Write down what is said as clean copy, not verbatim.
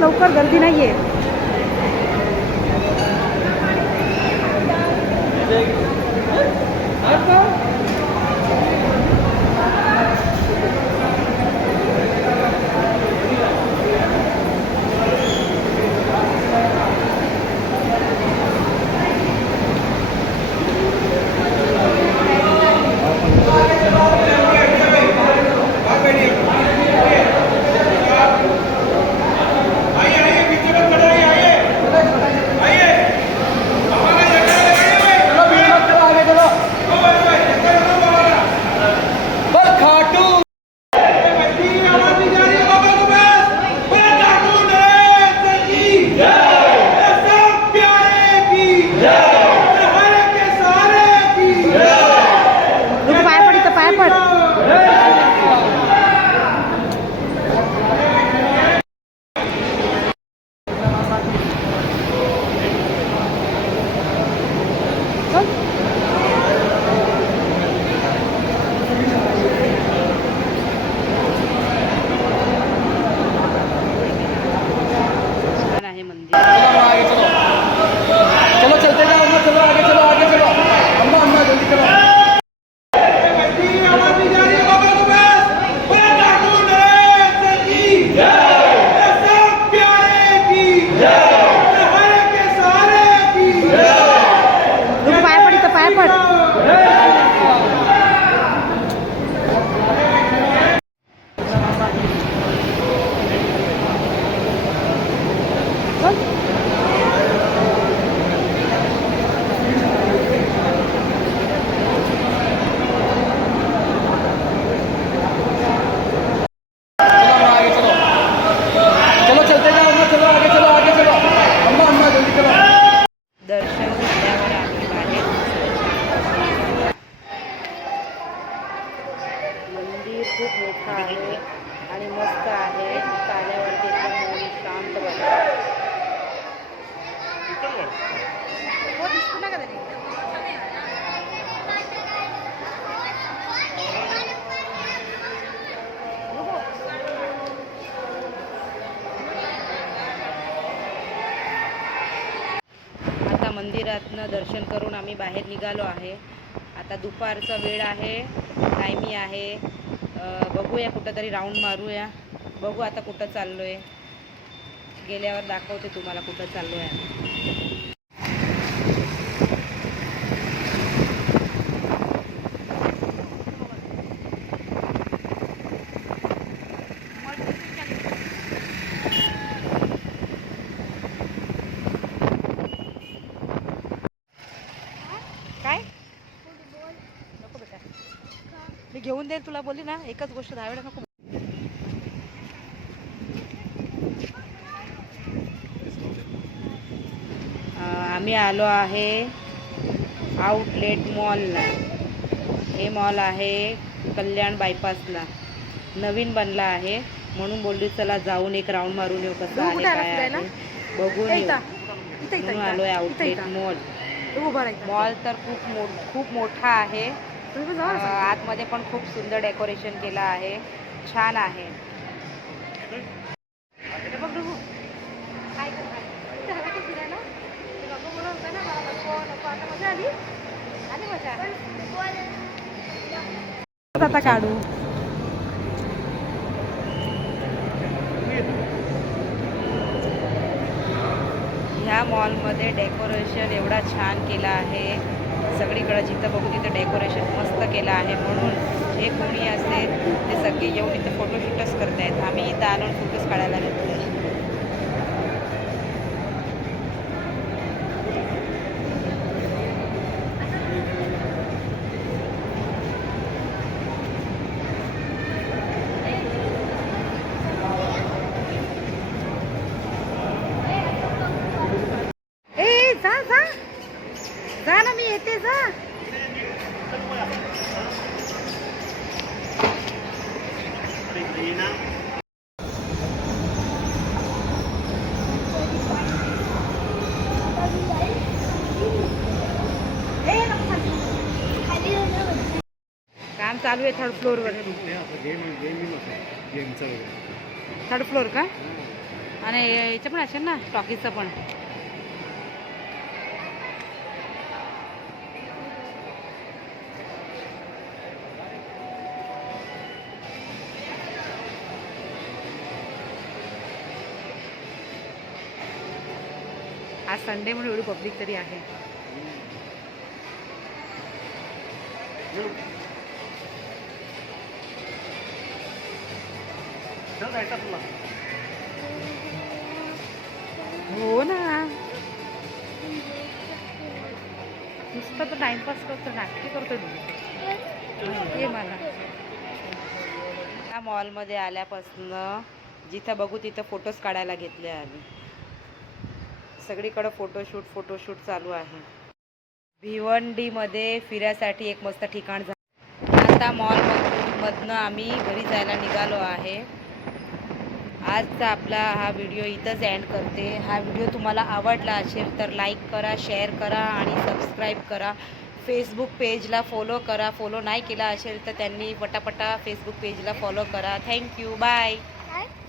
लवकर गर्दी नाही आहे. खूप मोठा आहे आणि मस्त आहे. आल्यावरती एकदम मन शांत वाटतं. आता मंदिरातनं दर्शन करून आम्ही बाहेर निघालो आहे. आता दुपारचा वेळ आहे, टायमी आहे. बघूया कुठंतरी राऊंड मारूया. बघू आता कुठं चाललो आहे. गेल्यावर दाखवते तुम्हाला कुठं चाललो आहे. काय नको बेटा, मी घेऊन देईल तुला. बोलली ना एकच गोष्ट 10 वेळा नको. आम्ही आलो आहे आउटलेट मॉलला. हे मॉल आहे कल्याण बायपासला, नवीन बनला आहे. म्हणून बोलली चला जाऊन एक राऊंड मारून येऊ कसं आहे काय आहे बघून येऊ. म्हणून आलो आहे आउटलेट मॉल. मॉल तर खूप मोठा आहे. आतमध्ये पण खूप सुंदर डेकोरेशन केलं आहे, छान आहे. आता काढू. ह्या मॉलमध्ये डेकोरेशन एवढा छान केला आहे. सगळीकडे जिथं बघू तिथं डेकोरेशन मस्त केलं आहे. म्हणून जे कोणी असेल ते सगळे येऊन इथे फोटोशूटच करतायत. आम्ही इथं आणून फोटोज काढायला घेतो. जा ना, मी येते. जा काम चालू आहे थर्ड फ्लोअरवर. थर्ड फ्लोअर का? आणि याचं पण असेल ना टॉकीजचं पण. आज संडे म्हणून एवढी पब्लिक तरी आहे. हो ना, नुसतं तर टाइमपास करतो, नाटकी करतो हे मला. या मॉलमध्ये आल्यापासून जिथं बघू तिथं फोटोज काढायला घेतले आम्ही. सगळीकडं फोटोशूट चालू आहे. भिवंडीमध्ये फिरायसाठी एक मस्त ठिकाण झालं. आता मधनं आम्ही घरी जायला निघालो आहे. आजचा आपला हा व्हिडिओ इथंच एंड करते. हा व्हिडिओ तुम्हाला आवडला असेल तर लाईक करा, शेअर करा आणि सबस्क्राईब करा. फेसबुक पेजला फॉलो करा. फॉलो नाही केला असेल तर त्यांनी पटापटा फेसबुक पेजला फॉलो करा. Thank you, bye.